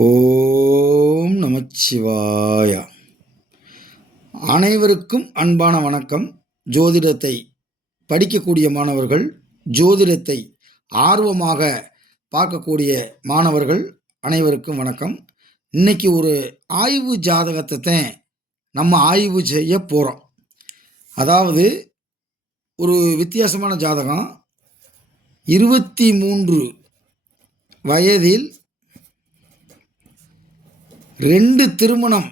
ஓம் நமச்சிவாய. அனைவருக்கும் அன்பான வணக்கம். ஜோதிடத்தை படிக்கக்கூடிய மாணவர்கள் ஜோதிடத்தை ஆர்வமாக பார்க்கக்கூடிய மாணவர்கள் அனைவருக்கும் வணக்கம். இன்னைக்கு ஒரு ஆய்வு ஜாதகத்தை தான் நம்ம ஆய்வு செய்ய போகிறோம் அதாவது ஒரு வித்தியாசமான ஜாதகம். இருபத்தி மூன்று வயதில் ரெண்டு திருமணம்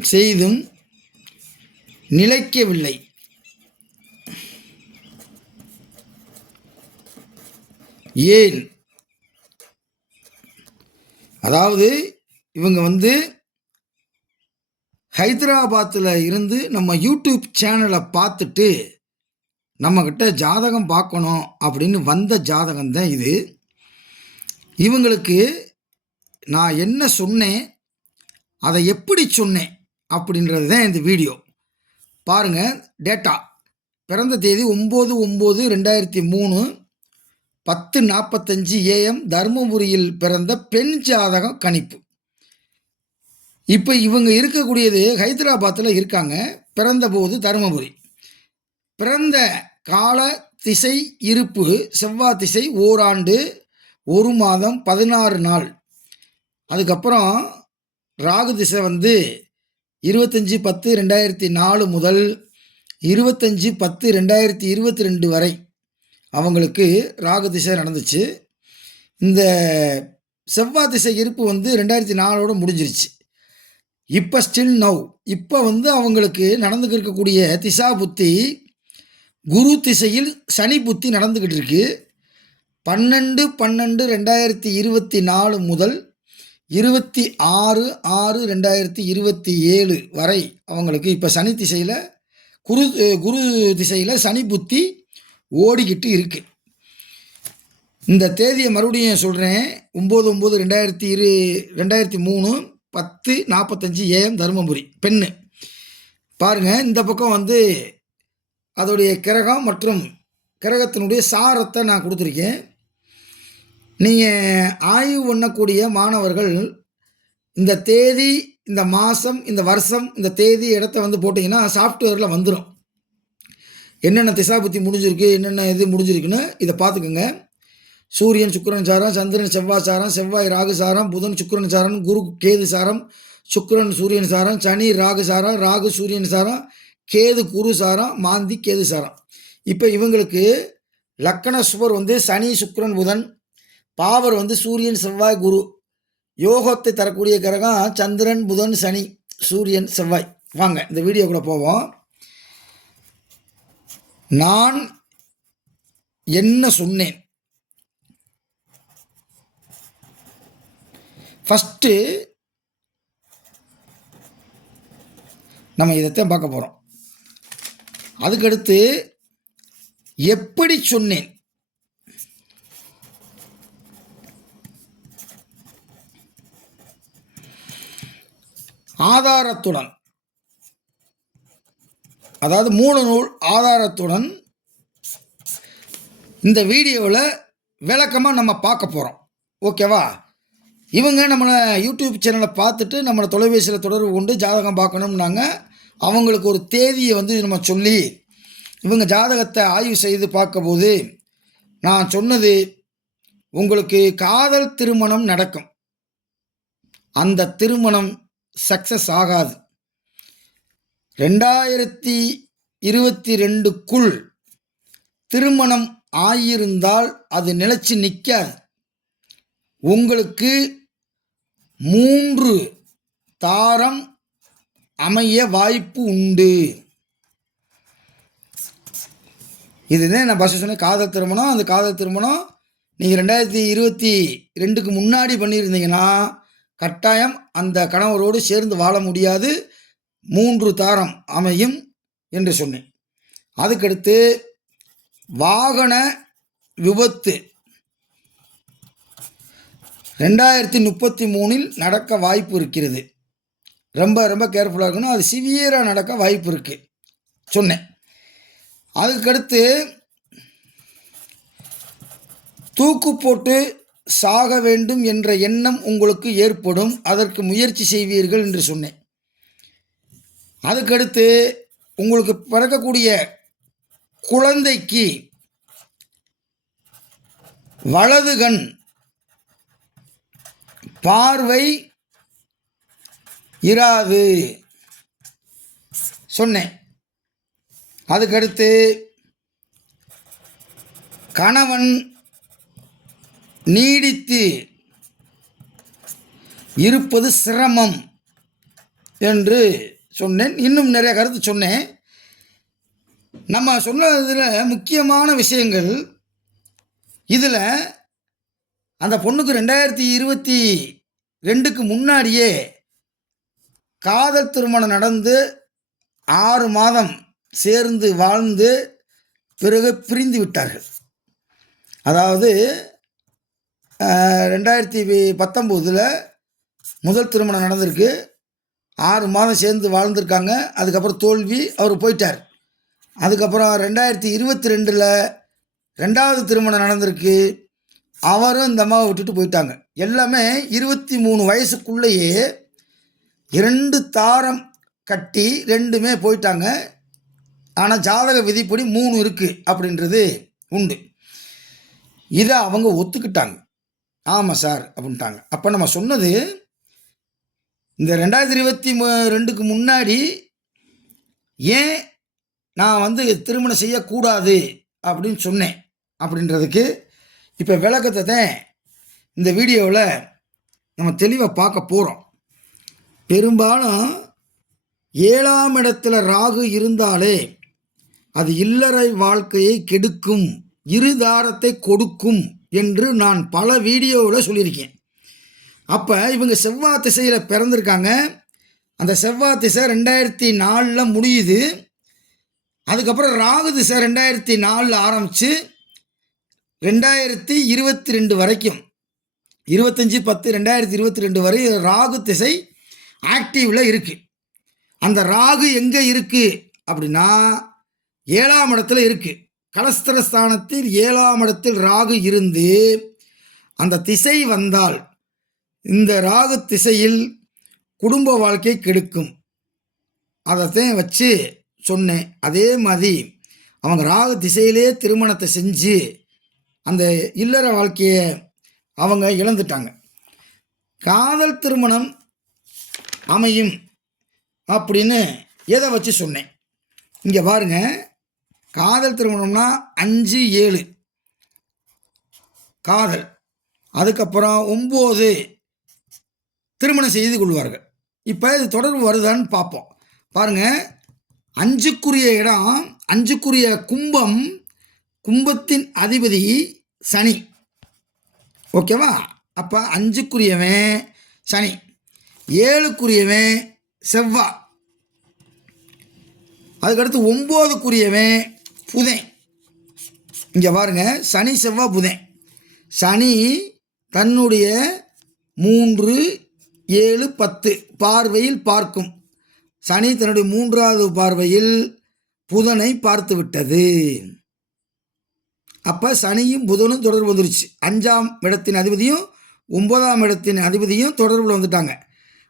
செய்தும் நிலைக்கவில்லை. ஏன்? அதாவது இவங்க வந்து ஹைதராபாத்தில் இருந்து நம்ம யூடியூப் சேனலை பார்த்துட்டு நம்மக்கிட்ட ஜாதகம் பார்க்கணும் அப்படின்னு வந்த ஜாதகம் தான் இது. இவங்களுக்கு நான் என்ன சொன்னேன் அதை எப்படி சொன்னேன் அப்படின்றது தான் இந்த வீடியோ. பாருங்கள் டேட்டா பிறந்த தேதி ஒம்பது ஒம்பது ரெண்டாயிரத்தி மூணு பத்து நாற்பத்தஞ்சு ஏஎம் தருமபுரியில் பிறந்த பெண் ஜாதகம் கணிப்பு. இப்போ இவங்க இருக்கக்கூடியது ஹைதராபாத்தில் இருக்காங்க பிறந்தபோது தருமபுரி. பிறந்த கால திசை இருப்பு செவ்வாய் திசை ஓராண்டு ஒரு மாதம் பதினாறு நாள். அதுக்கப்புறம் ராகு திசை வந்து இருபத்தஞ்சி பத்து ரெண்டாயிரத்தி நாலு முதல் இருபத்தஞ்சி பத்து ரெண்டாயிரத்தி இருபத்தி ரெண்டு வரை அவங்களுக்கு ராகு திசை நடந்துச்சு. இந்த செவ்வாய் திசை இருப்பு வந்து ரெண்டாயிரத்தி நாலோடு முடிஞ்சிருச்சு. இப்போ ஸ்டில் நவ் இப்போ வந்து அவங்களுக்கு நடந்துக்கு இருக்கக்கூடிய திசா புத்தி குரு திசையில் சனி புத்தி நடந்துக்கிட்டு இருக்கு. பன்னெண்டு பன்னெண்டு ரெண்டாயிரத்தி இருபத்தி நாலு முதல் இருபத்தி ஆறு ஆறு ரெண்டாயிரத்தி இருபத்தி ஏழு வரை அவங்களுக்கு இப்போ சனி திசையில் குரு குரு திசையில் சனி புத்தி ஓடிக்கிட்டு இருக்குது இந்த தேதியை மறுபடியும் சொல்கிறேன் ஒம்பது ஒம்பது ரெண்டாயிரத்தி இரு ரெண்டாயிரத்தி மூணு பத்து நாற்பத்தஞ்சு ஏஎம் தருமபுரி பெண்ணு. பாருங்கள் இந்த பக்கம் வந்து அதோடைய கிரகம் மற்றும் கிரகத்தினுடைய சாரத்தை நான் கொடுத்துருக்கேன். நீங்கள் ஆய்வு பண்ணக்கூடிய மாணவர்கள் இந்த தேதி இந்த மாதம் இந்த வருஷம் இந்த தேதி இடத்த வந்து போட்டிங்கன்னா சாஃப்ட்வேரில் வந்துடும் என்னென்ன திசாபுத்தி முடிஞ்சிருக்கு என்னென்ன இது முடிஞ்சிருக்குன்னு இதை பார்த்துக்குங்க. சூரியன் சுக்கரன் சாரம் சந்திரன் செவ்வாய் சாரம் செவ்வாய் ராகு சாரம் புதன் சுக்கரன் சாரம் குரு கேது சாரம் சுக்கரன் சூரியன் சாரம் சனி ராகு சாரம் ராகு சூரியன் சாரம் கேது குரு சாரம் மாந்தி கேது சாரம். இப்போ இவங்களுக்கு லக்கண சுவர் வந்து சனி சுக்கரன் புதன் பாவர் வந்து சூரியன் செவ்வாய் குரு. யோகத்தை தரக்கூடிய கிரகம் சந்திரன் புதன் சனி சூரியன் செவ்வாய். வாங்க இந்த வீடியோக்குள்ளே போவோம். நான் என்ன சொன்னேன்? ஃபஸ்ட்டு நம்ம இதைத்தான் பார்க்க போகிறோம் அதுக்கடுத்து எப்படி சொன்னேன்? ஆதாரத்துடன். அதாவது மூல நூல் ஆதாரத்துடன் இந்த வீடியோவில் விளக்கமாக நம்ம பார்க்க போகிறோம் ஓகேவா இவங்க நம்மளை யூடியூப் சேனலை பார்த்துட்டு நம்மளை தொலைபேசியில் தொடர்பு கொண்டு ஜாதகம் பார்க்கணும்னாங்க. அவங்களுக்கு ஒரு தேதியை வந்து நம்ம சொல்லி இவங்க ஜாதகத்தை ஆய்வு செய்து பார்க்கும்போது நான் சொன்னது உங்களுக்கு காதல் திருமணம் நடக்கும். அந்த திருமணம் சக்ஸஸ் ஆகாது. ரெண்டாயிரத்தி இருபத்தி ரெண்டுக்குள் திருமணம் ஆகியிருந்தால் அது நிலச்சி நிற்காது உங்களுக்கு மூன்று தாரம் அமைய வாய்ப்பு உண்டு. இதுதான் நான் பஸ் சொன்னேன் காதல் திருமணம். அந்த காதல் திருமணம் நீங்கள் ரெண்டாயிரத்தி இருபத்தி ரெண்டுக்கு முன்னாடி பண்ணியிருந்தீங்கன்னா கட்டாயம் அந்த கணவரோடு சேர்ந்து வாழ முடியாது. மூன்று தாரம் அமையும் என்று சொன்னேன். அதுக்கடுத்து வாகன விபத்து. ரெண்டாயிரத்தி முப்பத்தி மூணில் நடக்க வாய்ப்பு இருக்கிறது. ரொம்ப ரொம்ப கேர்ஃபுல்லாக இருக்கணும். அது சிவியராக நடக்க வாய்ப்பு இருக்குது சொன்னேன். அதுக்கடுத்து தூக்கு போட்டு சாக வேண்டும் என்ற எண்ணம் உங்களுக்கு ஏற்படும். அதற்கு முயற்சி செய்வீர்கள் என்று சொன்னேன். அதுக்கடுத்து உங்களுக்கு பிறக்கக்கூடிய குழந்தைக்கு வலது கண் பார்வை இராது சொன்னேன். அதுக்கடுத்து கணவன் நீடித்து இருப்பது சிரமம் என்று சொன்னேன். இன்னும் நிறைய கருத்து சொன்னேன். நம்ம சொன்னதில் முக்கியமான விஷயங்கள் இதில் அந்த பொண்ணுக்கு ரெண்டாயிரத்தி இருபத்தி ரெண்டுக்கு முன்னாடியே காதல் திருமணம் நடந்து ஆறு மாதம் சேர்ந்து வாழ்ந்து பிறகு பிரிந்து விட்டார்கள். அதாவது ரெண்டாயிரத்தி பத்தொம்போதில் முதல் திருமணம் நடந்திருக்கு. ஆறு மாதம் சேர்ந்து வாழ்ந்திருக்காங்க. அதுக்கப்புறம் தோல்வி அவர் போயிட்டார். அதுக்கப்புறம் ரெண்டாயிரத்தி இருபத்தி ரெண்டில் ரெண்டாவது திருமணம் நடந்திருக்கு. அவரும் இந்த அம்மாவை விட்டுட்டு போயிட்டாங்க. எல்லாமே இருபத்தி மூணு வயசுக்குள்ளேயே இரண்டு தாரம் கட்டி ரெண்டுமே போயிட்டாங்க. ஆனால் ஜாதக விதிப்படி மூணு இருக்குது அப்படின்றது உண்டு. இதை அவங்க ஒத்துக்கிட்டாங்க. ஆமாம் சார் அப்படின்ட்டாங்க. அப்போ நம்ம சொன்னது இந்த ரெண்டாயிரத்தி இருபத்தி ரெண்டுக்கு முன்னாடி ஏன் நான் வந்து திருமணம் செய்யக்கூடாது அப்படின்னு சொன்னேன். அப்படின்றதுக்கு இப்போ விளக்கத்தை தான் இந்த வீடியோவில் நம்ம தெளிவாக பார்க்க போகிறோம் பெரும்பாலும் ஏழாம் இடத்துல ராகு இருந்தாலே அது இல்லறை வாழ்க்கையை கெடுக்கும் இருதாரத்தை கொடுக்கும் என்று நான் பல வீடியோவில் சொல்லியிருக்கேன். அப்போ இவங்க செவ்வாய் திசையில் பிறந்திருக்காங்க. அந்த செவ்வாய் திசை ரெண்டாயிரத்தி நாலில் முடியுது. அதுக்கப்புறம் ராகு திசை ரெண்டாயிரத்தி நாலில் ஆரம்பித்து ரெண்டாயிரத்தி இருபத்தி ரெண்டு வரைக்கும். இருபத்தஞ்சி பத்து ரெண்டாயிரத்தி இருபத்தி ரெண்டு வரை ராகு திசை ஆக்டிவில் இருக்குது அந்த ராகு எங்கே இருக்குது அப்படின்னா ஏழாம் இடத்துல இருக்குது கலஸ்திரஸ்தானத்தில் ஏழாம் இடத்தில் ராகு இருந்து அந்த திசை வந்தால் இந்த ராகு திசையில் குடும்ப வாழ்க்கை கெடுக்கும். அதைத்தான் வச்சு சொன்னேன். அதே மாதிரி அவங்க ராகு திசையிலே திருமணத்தை செஞ்சு அந்த இல்லற வாழ்க்கையை அவங்க இழந்துட்டாங்க. காதல் திருமணம் அமையும் அப்படின்னு எதை வச்சு சொன்னேன். இங்கே பாருங்கள் காதல் திருமணம்னா அஞ்சு ஏழு. காதல். அதுக்கப்புறம் ஒம்பது திருமணம் செய்து கொள்வார்கள். இப்போ இது தொடர்பு வருதான்னு பார்ப்போம். பாருங்கள் அஞ்சுக்குரிய இடம் அஞ்சுக்குரிய கும்பம் கும்பத்தின் அதிபதி சனி. ஓகேவா? அப்போ அஞ்சுக்குரியவன் சனி. ஏழுக்குரியவன் செவ்வா. அதுக்கடுத்து ஒம்போதுக்குரியவன் புதன். இங்கே பாருங்கள் சனி செவ்வாய் புதன். சனி தன்னுடைய மூன்று ஏழு பத்து பார்வையில் பார்க்கும். சனி தன்னுடைய மூன்றாவது பார்வையில் புதனை பார்த்து விட்டது. அப்போ சனியும் புதனும் தொடர்பு வந்துருச்சு. அஞ்சாம் இடத்தின் அதிபதியும் ஒன்பதாம் இடத்தின் அதிபதியும் தொடர்பில் வந்துட்டாங்க.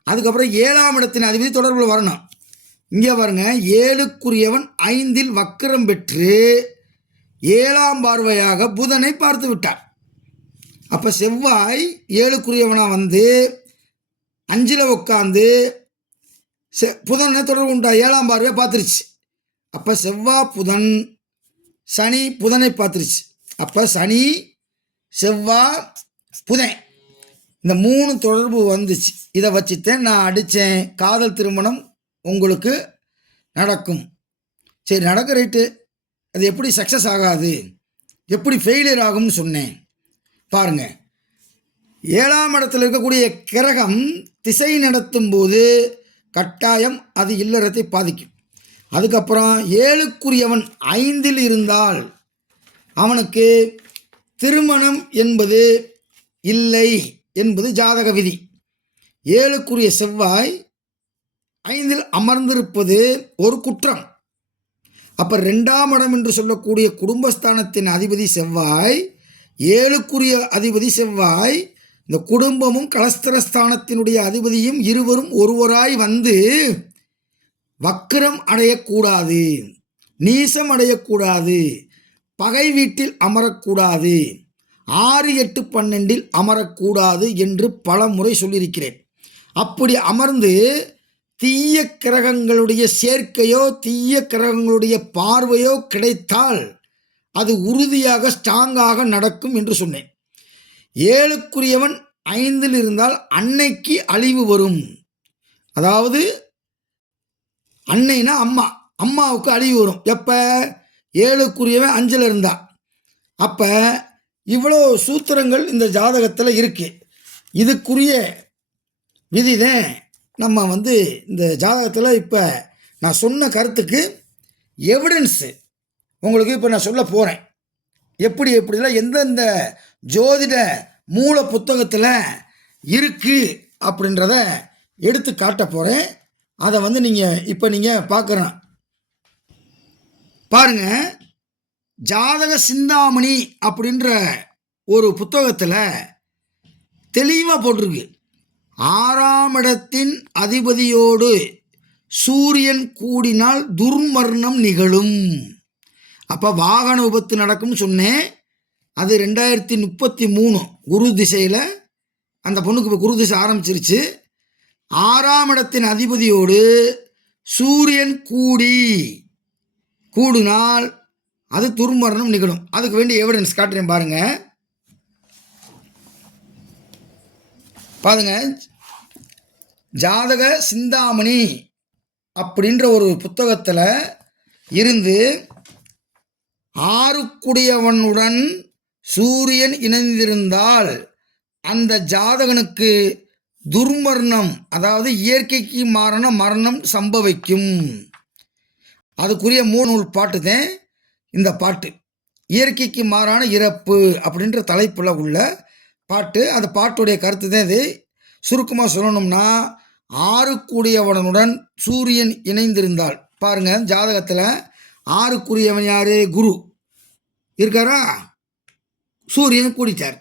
அதுக்கப்புறம் ஏழாம் இடத்தின் அதிபதி தொடர்பில் வரணும். இங்கே பாருங்க ஏழுக்குரியவன் ஐந்தில் வக்கரம் பெற்று ஏழாம் பார்வையாக புதனை பார்த்து விட்டார். அப்போ செவ்வாய் ஏழுக்குரியவனாக வந்து அஞ்சில் உட்காந்து செ புதனை தொடர்பு உண்டா? ஏழாம் பார்வையை பார்த்துருச்சு. அப்போ செவ்வாய் புதன் சனி புதனை பார்த்துருச்சு. அப்போ சனி செவ்வாய் புதன். இந்த மூணு தொடர்பு வந்துச்சு. இதை வச்சுத்தேன் நான் அடித்தேன் காதல் திருமணம் உங்களுக்கு நடக்கும். சரி நடக்க ரைட்டு அது எப்படி சக்ஸஸ் ஆகாது? எப்படி ஃபெயிலியர் ஆகும்னு சொன்னேன். பாருங்கள் ஏழாம் இடத்தில் இருக்கக்கூடிய கிரகம் திசை நடத்தும் போது கட்டாயம் அது இல்லறத்தை பாதிக்கும். அதுக்கப்புறம் ஏழுக்குரியவன் ஐந்தில் இருந்தால் அவனுக்கு திருமணம் என்பது இல்லை என்பது ஜாதக விதி. ஏழுக்குரிய செவ்வாய் ஐந்தில் அமர்ந்திருப்பது ஒரு குற்றம். அப்போ ரெண்டாம் இடம் என்று சொல்லக்கூடிய குடும்பஸ்தானத்தின் அதிபதி செவ்வாய் ஏழுக்குரிய அதிபதி செவ்வாய் இந்த குடும்பமும் கலஸ்திரஸ்தானத்தினுடைய அதிபதியும் இருவரும் ஒருவராய் வந்து வக்கிரம் அடையக்கூடாது நீசம் அடையக்கூடாது பகை வீட்டில் அமரக்கூடாது ஆறு எட்டு பன்னெண்டில் அமரக்கூடாது என்று பல முறை சொல்லியிருக்கிறேன். அப்படி அமர்ந்து தீய கிரகங்களுடைய சேர்க்கையோ தீய கிரகங்களுடைய பார்வையோ கிடைத்தால் அது உறுதியாக ஸ்ட்ராங்காக நடக்கும் என்று சொன்னேன். ஏழுக்குரியவன் ஐந்தில் இருந்தால் அன்னைக்கு அழிவு வரும். அதாவது அன்னைனா அம்மா அம்மாவுக்கு அழிவு வரும். எப்போ? ஏழுக்குரியவன் அஞ்சில் இருந்தா அப்போ இவ்வளோ சூத்திரங்கள் இந்த ஜாதகத்தில் இருக்கு. இதுக்குரிய விதிதான் நம்ம வந்து இந்த ஜாதகத்தில் இப்போ நான் சொன்ன கருத்துக்கு எவிடன்ஸு உங்களுக்கு இப்போ நான் சொல்ல போகிறேன் எப்படி எப்படிலாம் எந்தெந்த ஜோதிட மூல புத்தகத்தில் இருக்குது அப்படின்றத எடுத்து காட்ட போகிறேன் அதை வந்து நீங்கள் இப்போ நீங்கள் பார்க்குறோம் பாருங்க. ஜாதக சிந்தாமணி அப்படின்ற ஒரு புத்தகத்தில் தெளிவாக போட்டிருக்கு. ஆறாம் இடத்தின் அதிபதியோடு சூரியன் கூடினால் துர்மரணம் நிகழும். அப்போ வாகன விபத்து நடக்கும்னு சொன்னேன் அது ரெண்டாயிரத்தி முப்பத்தி மூணு குரு திசையில் அந்த பொண்ணுக்கு இப்போ குரு திசை ஆரம்பிச்சிருச்சு. ஆறாம் இடத்தின் அதிபதியோடு சூரியன் கூடி கூடினால் அது துர்மரணம் நிகழும். அதுக்கு வேண்டிய எவிடன்ஸ் காட்டுறேன் பாருங்கள் பாருங்க ஜாதக சிந்தாமணி அப்படின்ற ஒரு புத்தகத்தில் இருந்து ஆறுக்குடையவனுடன் சூரியன் இணைந்திருந்தால் அந்த ஜாதகனுக்கு துர்மரணம் அதாவது இயற்கைக்கு மாறான மரணம் சம்பவிக்கும். அதுக்குரிய மூணு பாட்டு தான் இந்த பாட்டு. இயற்கைக்கு மாறான இறப்பு அப்படின்ற தலைப்பில் உள்ள பாட்டு. அந்த பாட்டுடைய கருத்து தான் இது. சுருக்கமாக சொல்லணும்னா ஆறுக்குடையவனுடன் சூரியன் இணைந்திருந்தால் பாருங்க ஜாதகத்தில் ஆறுக்குரியவன் யார்? குரு. இருக்காரா? சூரியன் கூடிட்டார்.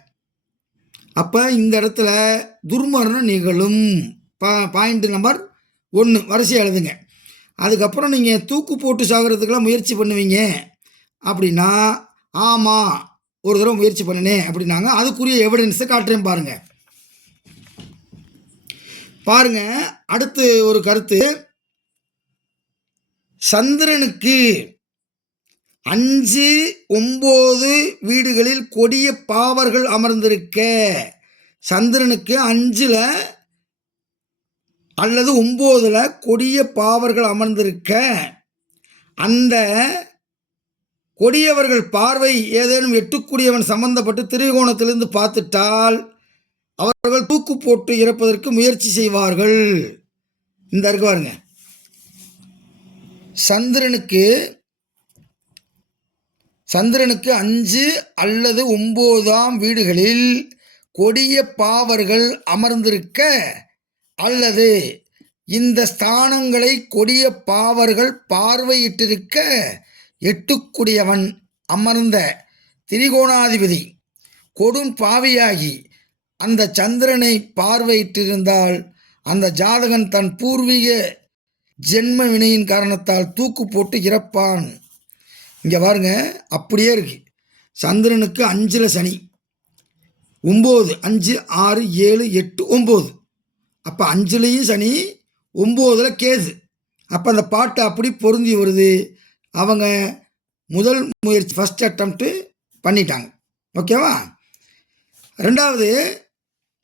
அப்போ இந்த இடத்துல துர்மரணம் நிகழும். பா பாயிண்ட் நம்பர் ஒன்று வரிசை எழுதுங்க. அதுக்கப்புறம் நீங்கள் தூக்கு போட்டு சாகிறதுக்கெல்லாம் முயற்சி பண்ணுவீங்க. அப்படின்னா ஆமாம் ஒரு தடவை முயற்சி பண்ணினேன் அப்படின்னாங்க. அதுக்குரிய எவிடன்ஸை காட்டுறேன் பாருங்கள் பாருங்க அடுத்து ஒரு கருத்து. சந்திரனுக்கு அஞ்சு ஒம்பது வீடுகளில் கொடிய பாவர்கள் அமர்ந்திருக்க சந்திரனுக்கு அஞ்சில் அல்லது ஒம்போதில் கொடிய பாவர்கள் அமர்ந்திருக்க அந்த கொடியவர்கள் பார்வை ஏதேனும் எட்டுக்கூடியவன் சம்பந்தப்பட்டு திரிகோணத்திலிருந்து பார்த்துட்டால் அவர்கள் தூக்கு போட்டு இறப்பதற்கு முயற்சி செய்வார்கள். இந்த இருக்கு பாருங்க. சந்திரனுக்கு சந்திரனுக்கு அஞ்சு அல்லது ஒம்போதாம் வீடுகளில் கொடிய பாவர்கள் அமர்ந்திருக்க அல்லது இந்த ஸ்தானங்களை கொடிய பாவர்கள் பார்வையிட்டிருக்க எட்டுக்குடியவன் அமர்ந்த திரிகோணாதிபதி கொடும் பாவியாகி அந்த சந்திரனை பார்வையிட்டிருந்தால் அந்த ஜாதகன் தன் பூர்வீக ஜென்ம வினையின் காரணத்தால் தூக்கு போட்டு இறப்பான். இங்கே பாருங்க அப்படியே இருக்கு. சந்திரனுக்கு அஞ்சில் சனி ஒம்பது அஞ்சு ஆறு ஏழு எட்டு ஒம்பது. அப்போ அஞ்சுலேயும் சனி ஒம்போதில் கேது. அப்போ அந்த பாட்டு அப்படி பொருந்தி வருது. அவங்க முதல் முயற்சி ஃபஸ்ட் அட்டம்ப்ட்டு பண்ணிட்டாங்க. ஓகேவா ரெண்டாவது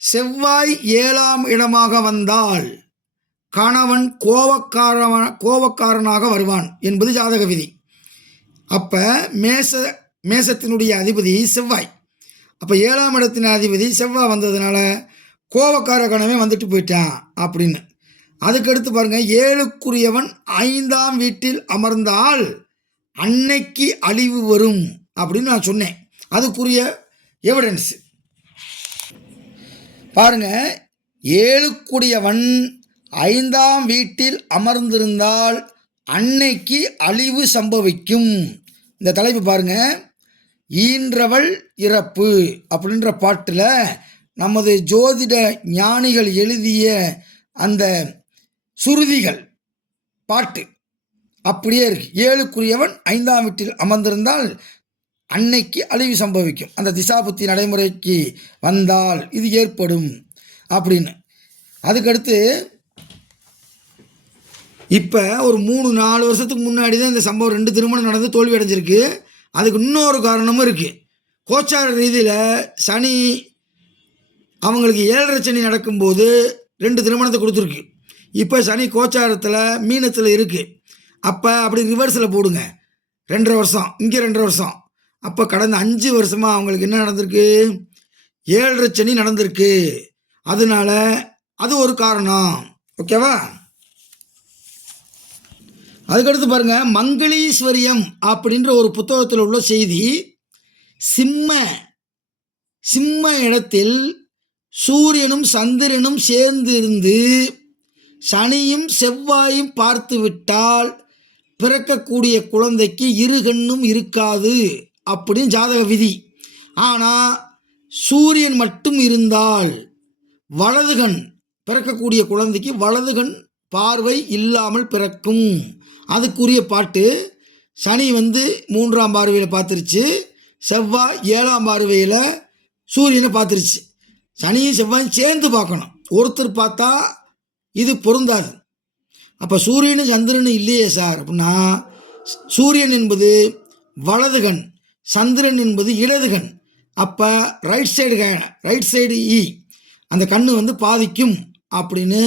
செவ்வாய் ஏழாம் இடமாக வந்தால் கணவன் கோபக்காரவன் கோபக்காரனாக வருவான் என்பது ஜாதக விதி. அப்போ மேச மேசத்தினுடைய அதிபதி செவ்வாய். அப்போ ஏழாம் இடத்தின் அதிபதி செவ்வாய் வந்ததுனால கோபக்கார கணமே வந்துட்டு போயிட்டான் அப்படின்னு. அதுக்கடுத்து பாருங்கள் ஏழுக்குரியவன் ஐந்தாம் வீட்டில் அமர்ந்தால் அன்னைக்கு அழிவு வரும் அப்படின்னு நான் சொன்னேன். அதுக்குரிய எவிடன்ஸு பாருங்க ஏழுக்குடியவன் ஐந்தாம் வீட்டில் அமர்ந்திருந்தால் அன்னைக்கு அழிவு சம்பவிக்கும். இந்த தலைப்பு பாருங்க ஈன்றவள் இறப்பு அப்படின்ற பாட்டில் நமது ஜோதிட ஞானிகள் எழுதிய அந்த சுருதிகள் பாட்டு அப்படியே இருக்கு. ஏழுக்குரியவன் ஐந்தாம் வீட்டில் அமர்ந்திருந்தால் அன்னைக்கு அழிவு சம்பவிக்கும். அந்த திசாபுத்தி நடைமுறைக்கு வந்தால் இது ஏற்படும் அப்படின்னு. அதுக்கடுத்து இப்போ ஒரு மூணு நாலு வருஷத்துக்கு முன்னாடி தான் இந்த சம்பவம் ரெண்டு திருமணம் நடந்து தோல்வி அடைஞ்சிருக்கு. அதுக்கு இன்னொரு காரணமும் இருக்குது கோச்சார ரீதியில் சனி அவங்களுக்கு ஏழரை சனி நடக்கும்போது ரெண்டு திருமணத்தை கொடுத்துருக்கு. இப்போ சனி கோச்சாரத்தில் மீனத்தில் இருக்குது அப்போ அப்படி ரிவர்ஸில் போடுங்க. ரெண்டரை வருஷம் இங்கே ரெண்டரை வருஷம். அப்போ கடந்த அஞ்சு வருஷமாக அவங்களுக்கு என்ன நடந்திருக்கு? ஏழரை சனி நடந்திருக்கு. அதனால அது ஒரு காரணம். ஓகேவா? அதுக்கடுத்து பாருங்க மங்களீஸ்வரியம் அப்படின்ற ஒரு புத்தகத்தில் உள்ள செய்தி சிம்ம சிம்ம இடத்தில் சூரியனும் சந்திரனும் சேர்ந்து இருந்து சனியும் செவ்வாயும் பார்த்து விட்டால் பிறக்கக்கூடிய குழந்தைக்கு இரு கண்ணும் இருக்காது. அப்படின்னு ஜாதக விதி. ஆனால் சூரியன் மட்டும் இருந்தால் வலதுகண் பிறக்கக்கூடிய குழந்தைக்கு வலதுகண் பார்வை இல்லாமல் பிறக்கும். அதுக்குரிய பாட்டு சனி வந்து மூன்றாம் பார்வையில் பார்த்துருச்சு செவ்வாய் ஏழாம் பார்வையில் சூரியனை பார்த்துருச்சு. சனியும் செவ்வாயும் சேர்ந்து பார்க்கணும். ஒருத்தர் பார்த்தா இது பொருந்தாது. அப்போ சூரியனும் சந்திரனும் இல்லையே சார் அப்படின்னா சூரியன் என்பது வலதுகண் சந்திரன் என்பது இடது கண் அப்போ ரைட் சைடு ரைட் சைடு இ அந்த கண்ணு வந்து பாதிக்கும் அப்படின்னு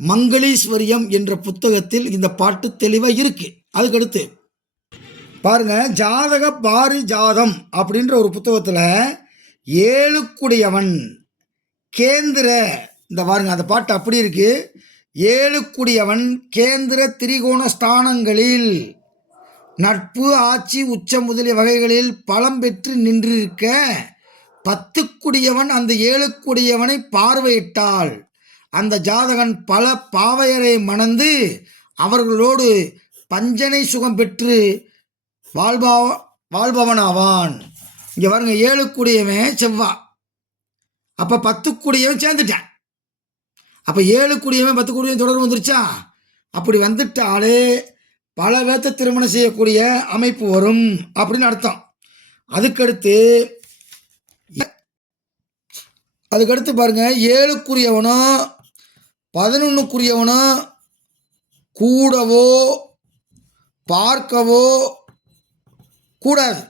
மங்களீஸ்வரியம் என்ற புத்தகத்தில் இந்த பாட்டு தெளிவாக இருக்கு. அதுக்கடுத்து பாருங்க ஜாதக பாரிஜாதம் அப்படின்ற ஒரு புத்தகத்தில் ஏழுக்குடையவன் கேந்திர இந்த பாருங்க அந்த பாட்டு அப்படி இருக்குது ஏழுக்குடியவன் கேந்திர திரிகோண ஸ்தானங்களில் நட்பு ஆட்சி உச்சம் முதலிய வகைகளில் பலம் பெற்று நின்றிருக்க பத்துக்குடியவன் அந்த ஏழுக்குடியவனை பார்வையிட்டால் அந்த ஜாதகன் பல பாவையரை மணந்து அவர்களோடு பஞ்சனை சுகம் பெற்று வாழ்பா வாழ்பவனாவான். இங்கே பாருங்க ஏழுக்குடியவன் செவ்வா. அப்போ பத்துக்குடியவன் சேர்ந்துட்டான். அப்போ ஏழு குடியவன் பத்து குடியவன் தொடர்பு வந்துருச்சா? அப்படி வந்துட்டாலே பல பேர்த்த திருமணம் செய்யக்கூடிய அமைப்பு வரும் அப்படின்னு அர்த்தம். அதுக்கடுத்து அதுக்கடுத்து பாருங்க ஏழுக்குரியவனோ பதினொன்றுக்குரியவனோ கூடவோ பார்க்கவோ கூடாது.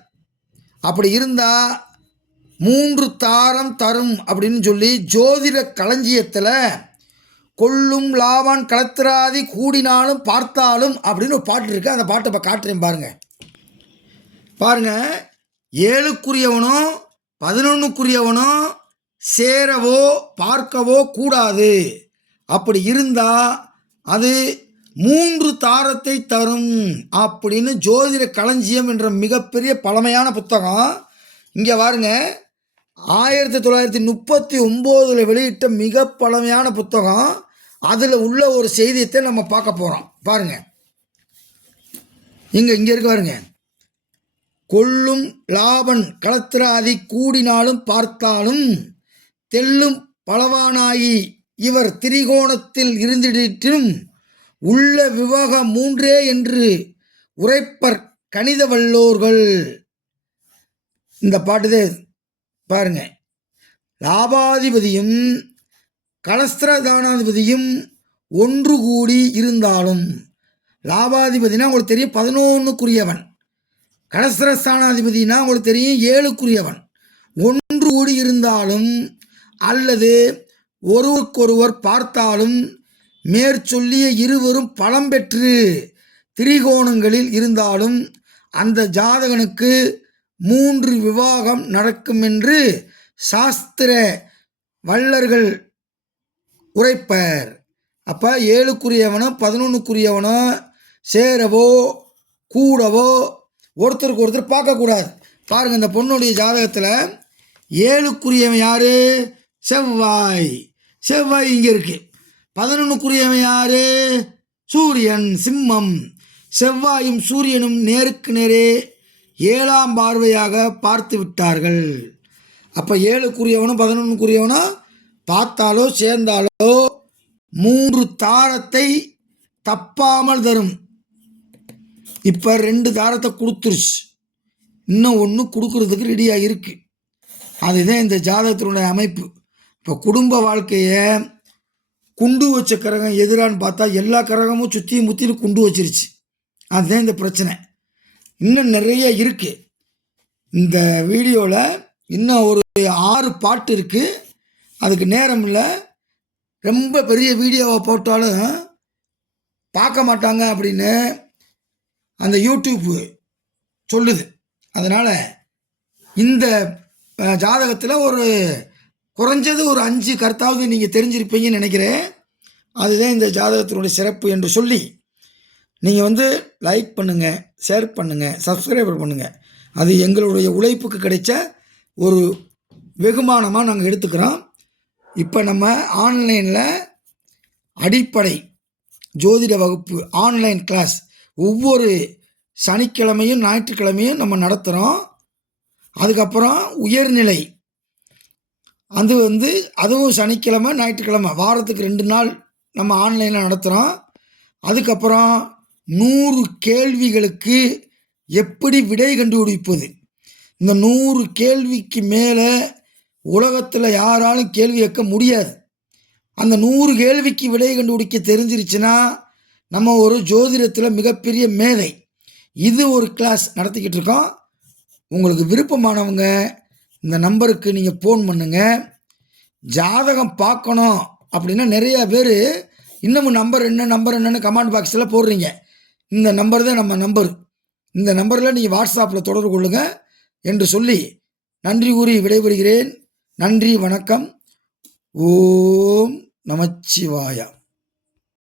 அப்படி இருந்தால் மூன்று தாரம் தரும் அப்படின்னு சொல்லி ஜோதிட களஞ்சியத்தில் கொள்ளும் லாவான் களத்திராதி கூடினாலும் பார்த்தாலும் அப்படின்னு ஒரு பாட்டு இருக்கு. அந்த பாட்டை இப்போ காட்டுறேன் பாருங்க. பாருங்க. ஏழுக்குரியவனும் பதினொன்றுக்குரியவனும் சேரவோ பார்க்கவோ கூடாது. அப்படி இருந்தால் அது மூன்று தாரத்தை தரும் அப்படின்னு ஜோதிட களஞ்சியம் என்ற மிகப்பெரிய பழமையான புத்தகம். இங்கே பாருங்க. ஆயிரத்தி தொள்ளாயிரத்தி முப்பத்தி ஒம்போதில் வெளியிட்ட மிக பழமையான புத்தகம். அதில் உள்ள ஒரு செய்தியத்தை நம்ம பார்க்க போகிறோம் பாருங்க. இங்கே இங்கே இருக்கு பாருங்க. கொள்ளும் லாபன் களத்திராதி கூடினாலும் பார்த்தாலும் தெல்லும் பலவானாயி இவர் திரிகோணத்தில் இருந்திடிற்றும் உள்ள விவாகம் மூன்றே என்று உரைப்பர் கணித வல்லோர்கள். இந்த பாட்டுதே பாருங்க. லாபாதிபதியும் கலஸ்திரதானாதிபதியும் ஒன்று கூடி இருந்தாலும் லாபாதிபதினா உங்களுக்கு தெரியும் பதினொன்றுக்குரியவன் கலஸ்திரஸ்தானாதிபதினா உங்களுக்கு தெரியும் ஏழுக்குரியவன். ஒன்று கூடி இருந்தாலும் அல்லது ஒருவருக்கொருவர் பார்த்தாலும் மேற்சொல்லிய இருவரும் பலம் பெற்று திரிகோணங்களில் இருந்தாலும் அந்த ஜாதகனுக்கு மூன்று விவாகம் நடக்கும் என்று சாஸ்திர வல்லர்கள் உரைப்பர். அப்போ ஏழுக்குரியவனோ பதினொன்றுக்குரியவனோ சேரவோ கூடவோ ஒருத்தருக்கு ஒருத்தர் பார்க்கக்கூடாது. பாருங்கள் இந்த பொண்ணுடைய ஜாதகத்தில் ஏழுக்குரியவன் யார்? செவ்வாய். செவ்வாய் இங்கே இருக்குது பதினொன்றுக்குரியவன் யார்? சூரியன் சிம்மம். செவ்வாயும் சூரியனும் நேருக்கு நேரே ஏழாம் பார்வையாக பார்த்து விட்டார்கள். அப்போ ஏழுக்குரியவனும் பதினொன்றுக்குரியவனும் பார்த்தாலோ சேர்ந்தாலோ மூன்று தாரத்தை தப்பாமல் தரும். இப்போ ரெண்டு தாரத்தை கொடுத்துருச்சு. இன்னும் ஒன்று கொடுக்கறதுக்கு ரெடியாக இருக்குது அதுதான் இந்த ஜாதகத்தினுடைய அமைப்பு. இப்போ குடும்ப வாழ்க்கையை குண்டு வச்ச கரகம் எதிரான்னு பார்த்தா எல்லா கரகமும் சுற்றி முற்றிலும் குண்டு வச்சிருச்சு. அதுதான் இந்த பிரச்சனை. இன்னும் நிறைய இருக்குது இந்த வீடியோவில் இன்னும் ஒரு ஆறு பாட்டு இருக்குது அதுக்கு நேரம் இல்லை. ரொம்ப பெரிய வீடியோவை போட்டாலும் பார்க்க மாட்டாங்க அப்படின்னு அந்த யூடியூப்பு சொல்லுது. அதனால் இந்த ஜாதகத்தில் ஒரு குறைஞ்சது ஒரு அஞ்சு கருத்தாவது நீங்கள் தெரிஞ்சிருப்பீங்கன்னு நினைக்கிறேன். அதுதான் இந்த ஜாதகத்தினுடைய சிறப்பு என்று சொல்லி நீங்கள் வந்து லைக் பண்ணுங்கள் ஷேர் பண்ணுங்கள் சப்ஸ்கிரைபர் பண்ணுங்கள் அது எங்களுடைய உழைப்புக்கு கிடைச்ச ஒரு வெகுமானமாக நாங்கள் எடுத்துக்கிறோம். இப்போ நம்ம ஆன்லைனில் அடிப்படை ஜோதிட வகுப்பு ஆன்லைன் கிளாஸ் ஒவ்வொரு சனிக்கிழமையும் ஞாயிற்றுக்கிழமையும் நம்ம நடத்துகிறோம் அதுக்கப்புறம் உயர்நிலை. அது வந்து அதுவும் சனிக்கிழமை ஞாயிற்றுக்கிழமை வாரத்துக்கு ரெண்டு நாள் நம்ம ஆன்லைனில் நடத்துகிறோம் அதுக்கப்புறம் நூறு கேள்விகளுக்கு எப்படி விடை கண்டுபிடிப்பது? இந்த நூறு கேள்விக்கு மேலே உலகத்தில் யாராலும் கேள்வி கேட்க முடியாது. அந்த நூறு கேள்விக்கு விடை கண்டுபிடிக்க தெரிஞ்சிருச்சுன்னா நம்ம ஒரு ஜோதிடத்தில் மிகப்பெரிய மேதை. இது ஒரு கிளாஸ் நடத்திக்கிட்டு இருக்கோம். உங்களுக்கு விருப்பமானவங்க இந்த நம்பருக்கு நீங்கள் ஃபோன் பண்ணுங்கள் ஜாதகம் பார்க்கணும் அப்படின்னா நிறையா பேர் இன்னமும் நம்பர் என்ன நம்பர் என்னன்னு கமெண்ட் பாக்ஸில் போடுறீங்க. இந்த நம்பர் தான் நம்ம நம்பர் இந்த நம்பரில் நீங்கள் வாட்ஸ்அப்பில் தொடர்பு கொள்ளுங்கள் என்று சொல்லி நன்றி கூறி விடைபெறுகிறேன். நன்றி வணக்கம். ஓம் நமச்சிவாயா.